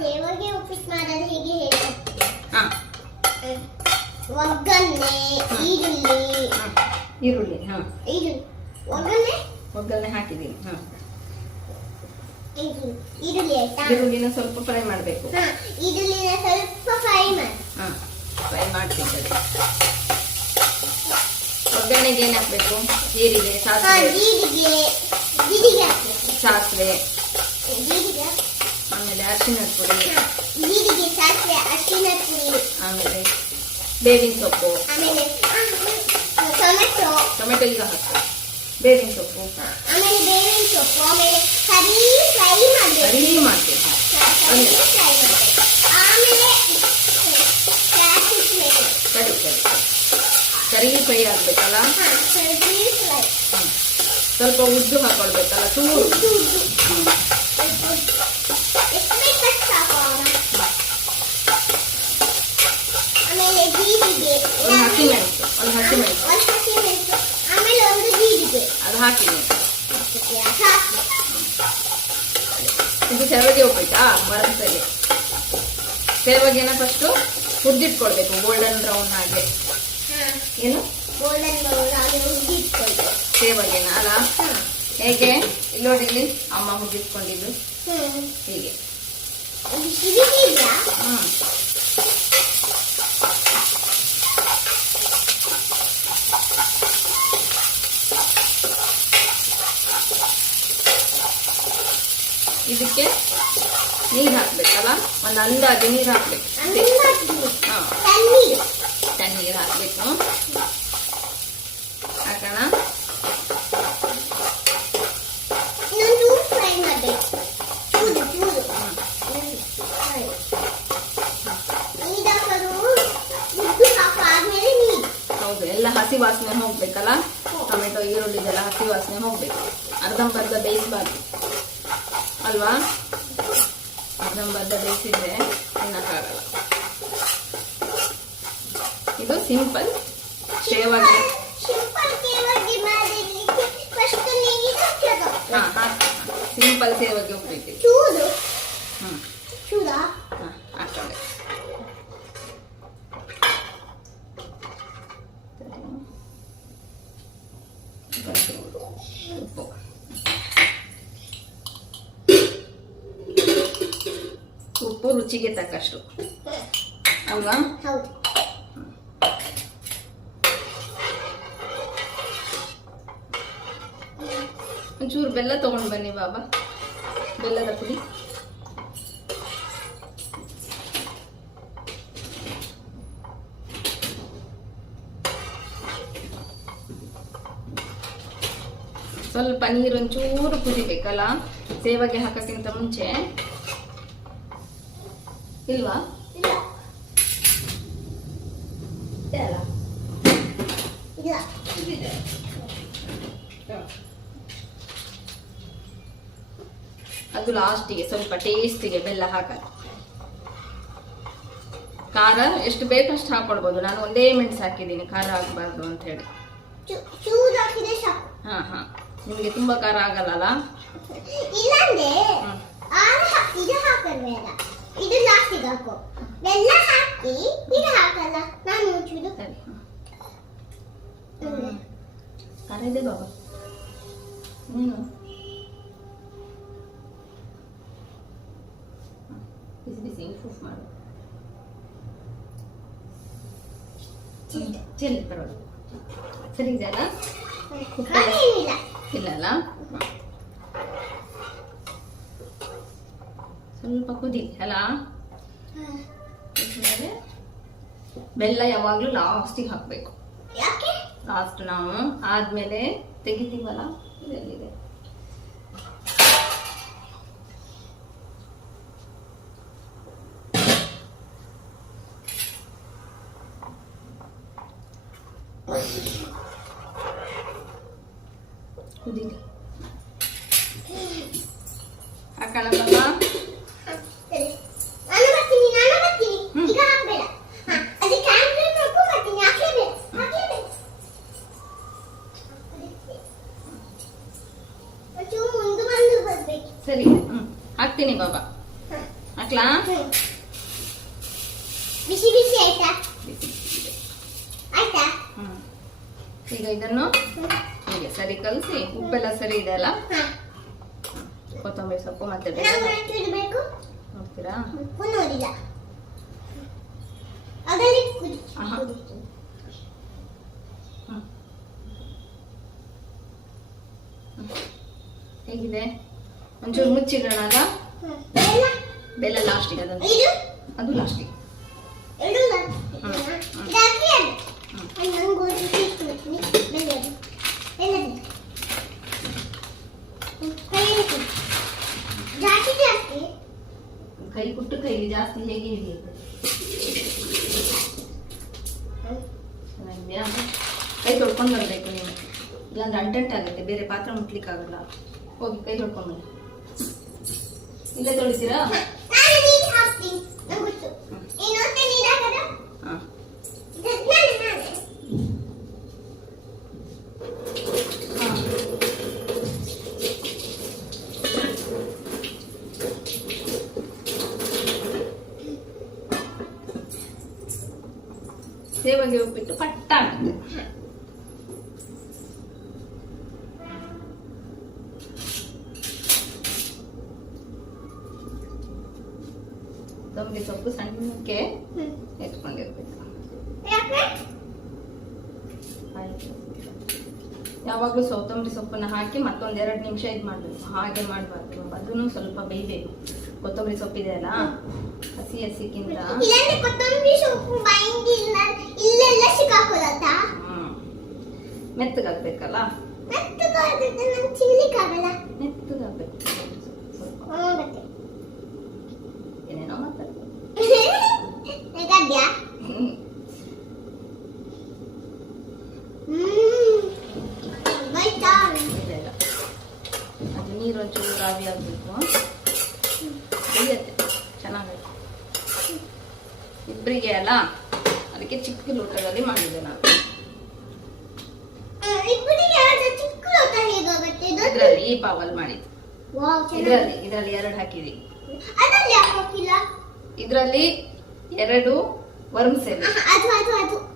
ಸೇವಗೆ ಉಪ್ಪಿಟ್ಟು ಮಾಡೋದು ಹೇಗೆ ಹೇಳಿ. ಹಾ, ಒಗ್ಗರಣೆ, ಈರುಳ್ಳಿ. ಹಾ, ಒಗ್ಗರಣೆ ಹಾಕಿದ್ದೀನಿ. ಹಾ, ಈರುಳ್ಳಿ ಆಯ್ತಾ? ಈರುಳ್ಳಿನ ಸ್ವಲ್ಪ ಫ್ರೈ ಮಾಡಬೇಕು. ಈರುಳ್ಳಿನ ಸ್ವಲ್ಪ ಫ್ರೈ ಮಾಡಿ. ಹಾ, ಫ್ರೈ ಮಾಡ್ತಿದ್ದಾರೆ. ಒಗ್ಗರಣೆಗೆ ಏನು ಹಾಕ್ಬೇಕು? ಜೀರಿಗೆ, ಸಾಸಿವೆ, ಆಮೇಲೆ ಅರಿಶಿಣದ ಪುಡಿ, ಆಮೇಲೆ ಬೇವಿನ ಸೊಪ್ಪು, ಟೊಮೆಟೊ ಈಗ ಹಾಕು, ಬೇವಿನ ಸೊಪ್ಪು, ಆಮೇಲೆ ಕರಿ ಮಾಡ್ತೀವಿ. ಕರಿ ಫ್ರೈ ಆಗ್ಬೇಕಲ್ಲ, ಸ್ವಲ್ಪ ಉದ್ದು ಹಾಕೊಳ್ಬೇಕಲ್ಲ, ಚೂರು. ಒಂದು ಹಸಿಮೆಣಸು ಅದು ಹಾಕಿದ್ದೀನಿ. ಇದು ಸೇವಗೆ ಉಪ್ಪಿಟ್ಟಾ? ಬರ್ತದೆ. ಸೇವಗೆನ ಫಸ್ಟು ಹುರಿದಿಟ್ಕೊಳ್ಬೇಕು ಗೋಲ್ಡನ್ ಬ್ರೌನ್ ಹಾಗೆ. ಏನು ಸೇವಗೆನ ಅಲ್ಲ? ಹೇಗೆ ಇಲ್ಲಿ ನೋಡಿ, ಇಲ್ಲಿ ಅಮ್ಮ ಹುರಿದಿಟ್ಕೊಂಡಿದ್ದು ಹೀಗೆ. ಇದಕ್ಕೆ ನೀರು ಹಾಕ್ಬೇಕಲ್ಲ, ಒಂದು ಅಂದಾಜು ನೀರು ಹಾಕ್ಬೇಕು. ತಣ್ಣೀರು ಹಾಕ್ಬೇಕು. ಹಾಕೋಣ. ಹೌದು, ಎಲ್ಲ ಹಸಿ ವಾಸನೆ ಹೋಗ್ಬೇಕಲ್ಲ, ಟೊಮೆಟೊ ಈರುಳ್ಳಿದೆಲ್ಲ ಹಸಿ ವಾಸನೆ ಹೋಗ್ಬೇಕು. ಅರ್ಧಂಬರ್ಧ ಬೇಯಿಸಬಾರ್ದು ಅಲ್ವಾ? ಅರ್ಧಂಬರ್ಧ ಬೇಯಿಸಿದ್ರೆ ತಿನ್ನಕ್ಕಾಗಲ್ಲ. ಇದು ಸಿಂಪಲ್ ಸೇವಗೆ. ಸಿಂಪಲ್ ಸೇವಗೆ ಉಪ್ಪಿಟ್ಟು. ಹಾಕೊಂಡೆ. ಉಪ್ಪು, ಉಪ್ಪು ರುಚಿಗೆ ತಕ್ಕಷ್ಟು ಅಲ್ವಾ? ಒಂಚೂರು ಬೆಲ್ಲ ತಗೊಂಡು ಬನ್ನಿ ಬಾಬಾ, ಬೆಲ್ಲದ ಪುಡಿ. ಸ್ವಲ್ಪ ನೀರು ಒಂಚೂರು ಕುದಿಬೇಕಲ್ಲ ಸೇವಗೆ ಹಾಕಕ್ಕಿಂತ ಮುಂಚೆ, ಇಲ್ವಾ? ಅದು ಲಾಸ್ಟಿಗೆ ಸ್ವಲ್ಪ ಟೇಸ್ಟಿಗೆ ಬೆಲ್ಲ ಹಾಕಲ್ಲ. ಖಾರ ಎಷ್ಟು ಬೇಕಷ್ಟು ಹಾಕೊಳ್ಬಹುದು. ನಾನು ಒಂದೇ ಮೆಣಸು ಹಾಕಿದ್ದೀನಿ, ಖಾರ ಆಗಬಾರ್ದು ಅಂತ ಹೇಳಿ. ಹಾ ಹಾ, ನಿಮ್ಗೆ ತುಂಬಾ ಖಾರ ಆಗಲ್ಲ? ಖಾರ ಇದೆ ಬಾಬಾ. ಬಿಸಿ ಉಫ್ ಮಾಡು. ಚೆಲ್ಲಿ ಪರವಾಗಿಲ್ಲ. ಸರಿ ಇದೆಯಲ್ಲ? ಇಲ್ಲ ಅಲ್ಲ? ಸ್ವಲ್ಪ ಕುದಿ ಅಲ್ಲ? ಬೆಲ್ಲ ಯಾವಾಗ್ಲೂ ಲಾಸ್ಟಿಗೆ ಹಾಕ್ಬೇಕು. ಲಾಸ್ಟ್ ನಾವು ಆದ್ಮೇಲೆ ತೆಗಿತೀವಲ್ಲ, ಇದೆಲ್ಲಿದೆ? ಕುದೀಲಿ. ಹಾಕೋಣ ಬಾಬಾ. ಸರಿ, ಹಾಕ್ತೀನಿ ಬಾಬಾ. ಹಾಕ್ಲಾ? ಬಿಸಿ ಬಿಸಿ ಆಯ್ತಾ? ಆಯ್ತಾ? ಈಗ ಇದನ್ನು ಹೀಗೆ ಸರಿ ಕಲಸಿ, ಉಪ್ಪೆಲ್ಲ ಸರಿ ಇದೆ ಅಲ್ಲ, ಕೊತ್ತಂಬರಿ ಸೊಪ್ಪು ಮತ್ತೆ ಬೇಕು ನೋಡ್ತೀರಾ? ನೋಡಿಲ್ಲ ಅದರಲ್ಲಿ ಹೇಗಿದೆ? ಒಂಚೂರು ಮುಚ್ಚಿಡೋಣ ಅಲ್ಲ? ಬೆಲ್ಲ ಲಾಸ್ಟಿಗೆ ಅದು ಲಾಸ್ಟಿಗೆ. ಕೈ ಕುಟ್ಟು ಕೈಗೆ ಜಾಸ್ತಿ ಹೇಗೆ ಹಿಡಿಯುತ್ತೆ? ಚೆನ್ನಾಗಿದೆಯಾ? ಕೈ ತೊಳ್ಕೊಂಡು ಬರಬೇಕು ನೀವು, ಇಲ್ಲಾಂದ್ರೆ ಅಂಟಂಟಾಗುತ್ತೆ, ಬೇರೆ ಪಾತ್ರೆ ಮುಟ್ಲಿಕ್ಕೆ ಆಗಲ್ಲ. ಹೋಗಿ ಕೈ ತೊಳ್ಕೊಂಡು ಬನ್ನಿ. ಇಲ್ಲೇ ತೊಳಿತೀರಾ? ಸೇವಂತಿ ಉಪ್ಪಿಟ್ಟು ಪಟ್ಟ ಆಗುತ್ತೆ. ಕೊತ್ತಂಬರಿ ಸೊಪ್ಪು ಸಣ್ಣಕ್ಕೆ ಎತ್ಕೊಂಡಿರ್ಬೇಕು. ಯಾವಾಗ್ಲೂ ಕೊತ್ತಂಬರಿ ಸೊಪ್ಪನ್ನ ಹಾಕಿ ಮತ್ತೊಂದ್ 2 ನಿಮಿಷ ಇದು ಮಾಡ್ಬೇಕು, ಹಾಗೆ ಮಾಡಬಾರ್ದು. ಅದನ್ನು ಸ್ವಲ್ಪ ಬೇಯಬೇಕು. ಕೊತ್ತಂಬರಿ ಸೊಪ್ಪಿದೆ ಅಲ್ಲ, ಹಸಿ ಹಸಿಕ್ಕಿಂತ ಮೆತ್ತಗಾಗ್ಬೇಕಲ್ಲ, ಮೆತ್ತಗಾಗ್ಬೇಕು. ಏನೇನೋ ಮಾತಾಡ್ಬೇಕು. ಅದು ನೀರು ಒಂಚೂರು ರಾವಿ ಆಗ್ಬೇಕು, ಬೇಯತ್ತೆ ಚೆನ್ನಾಗೈತೆ. ಇಬ್ಬರಿಗೆ ಅಲ್ಲ, ಅದಕ್ಕೆ ಚಿಕ್ಕ ಲೋಟದಲ್ಲಿ ಮಾಡಿದ್ದೆ ನಾನು. ಇದ್ರಲ್ಲಿ ಈ ಪಾವಲ್ ಮಾಡಿದ್ದು, ಇದ್ರಲ್ಲಿ 2 ಹಾಕಿದಿ. ಇದ್ರಲ್ಲಿ 2 ವರ್ಮಸೆಲೆ,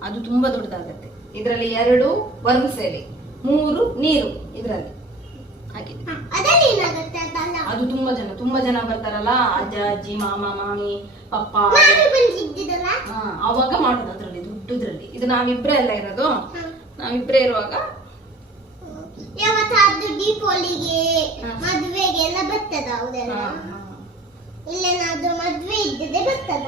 ಅದು ತುಂಬಾ ದೊಡ್ಡದಾಗತ್ತೆ. ಇದ್ರಲ್ಲಿ 2 ವರ್ಮಸೆಲೆ, 3 ನೀರು ಇದ್ರಲ್ಲಿ ಹಾಕಿದೆ. ಅದು ತುಂಬಾ ಜನ ಬರ್ತಾರಲ್ಲ, ಅಜ್ಜ ಅಜ್ಜಿ ಮಾಮ ಮಾಮಿ ಪಪ್ಪ, ಅವಾಗ ಮಾಡೋದು ಅದ್ರಲ್ಲಿ ದೊಡ್ಡದ್ರಲ್ಲಿ. ಇದು ನಾವಿಬ್ರೇ ಎಲ್ಲ ಇರೋದು, ನಾವಿಬ್ರೇ ಇರುವಾಗ ಯಾವತ್ತಾದ್ರೂ ದೀಪಾವಳಿಗೆ ಮದ್ವೆಗೆ ಎಲ್ಲ ಬರ್ತದ? ಹೌದಲ್ಲ, ಇಲ್ಲೇನಾದ್ರೂ ಮದ್ವೆ ಇದ್ದದೆ ಬರ್ತದ?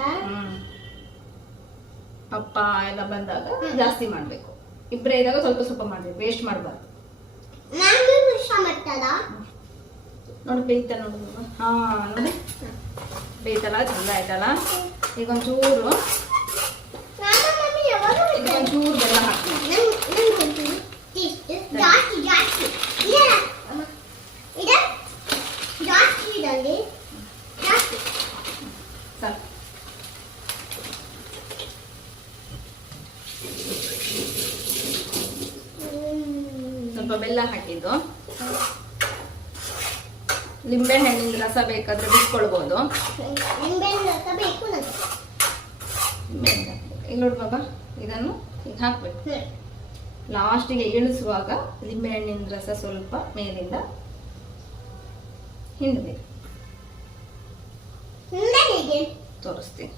ಪಪ್ಪ ಎಲ್ಲ ಬಂದಾಗ ಜಾಸ್ತಿ ಮಾಡ್ಬೇಕು. ಇಬ್ರೇ ಇದ್ದಾಗ ಸ್ವಲ್ಪ ಸ್ವಲ್ಪ ಮಾಡ್ಬೇಕು, ವೇಸ್ಟ್ ಮಾಡಬಾರ್ದು. ನೋಡಿ ಬೇಯ್ತ, ನೋಡು. ಹಾ ನೋಡಿ ಬೇಯ್ತಲ್ಲ, ಚಂದ ಆಯ್ತಲ್ಲ. ಈಗ ಒಂಚೂರು ಬೆಲ್ಲ ಹಾಕ್ತೀನಿ. ಸ್ವಲ್ಪ ಬೆಲ್ಲ ಹಾಕಿದ್ದು. ಲಿಂಬೆ ಹಣ್ಣಿನ ರಸ ಬೇಕಾದ್ರೆ ಬಿಟ್ಕೊಳ್ಬಹುದು. ಇಲ್ಲಿ ನೋಡಿ ಬಾಬಾ, ಇದನ್ನು ಈಗ ಹಾಕ್ಬೇಕು. ಲಾಸ್ಟಿಗೆ ಇಳಿಸುವಾಗ ಲಿಂಬೆ ಹಣ್ಣಿನ ರಸ ಸ್ವಲ್ಪ ಮೇಲಿಂದ ಹಿಂಡಬೇಕು. ತೋರಿಸ್ತೀನಿ.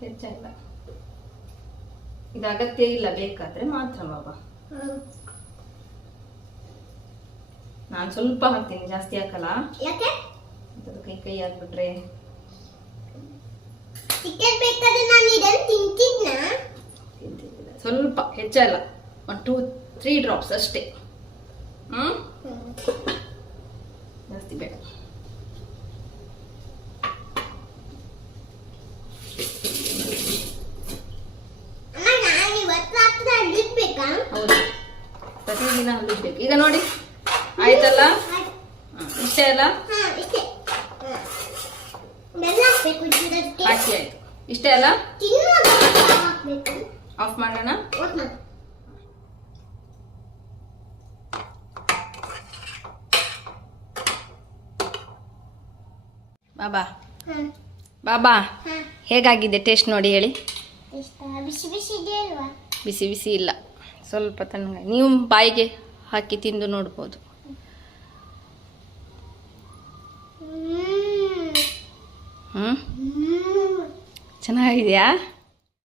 ಹೆಚ್ಚಲ್ಲ, ಇದು ಅಗತ್ಯ ಇಲ್ಲ, ಬೇಕಾದ್ರೆ ಮಾತ್ರ ಬಾಬಾ. ನಾನು ಸ್ವಲ್ಪ ಹಾಕ್ತೀನಿ, ಜಾಸ್ತಿ ಹಾಕಲ್ಲ. ಕೈ ಕೈ ಹಾಕ್ಬಿಟ್ರೆ ಬೇಕಾದ್ರೆ ನಾನು ಇದನ್ನು ತಿಂತಿದ್ನ. ಸ್ವಲ್ಪ ಹೆಚ್ಚಲ್ಲ, 1 2 3 ಡ್ರಾಪ್ಸ್ ಅಷ್ಟೇ. ಜಾಸ್ತಿ ಬೇಡ. ಹೌದು, ಪ್ರತಿದಿನ ಹಲ್ಲಿಡ್ಬೇಕು. ಈಗ ನೋಡಿ ಆಯ್ತಲ್ಲ, ಇಷ್ಟೇ ಅಲ್ಲ, ಹಾಕಿ ಆಯ್ತು, ಇಷ್ಟೇ ಅಲ್ಲ. ಆಫ್ ಮಾಡೋಣ. ಬಾಬಾ ಬಾಬಾ, ಹೇಗಾಗಿದೆ ಟೇಸ್ಟ್ ನೋಡಿ ಹೇಳಿ. ಬಿಸಿ ಬಿಸಿ ಇಲ್ಲ, ಸ್ವಲ್ಪ ತಣ್ಣಗೆ. ನೀವು ಬಾಯಿಗೆ ಹಾಕಿ ತಿಂದು ನೋಡ್ಬೋದು. ಚೆನ್ನಾಗಿದೆಯಾ?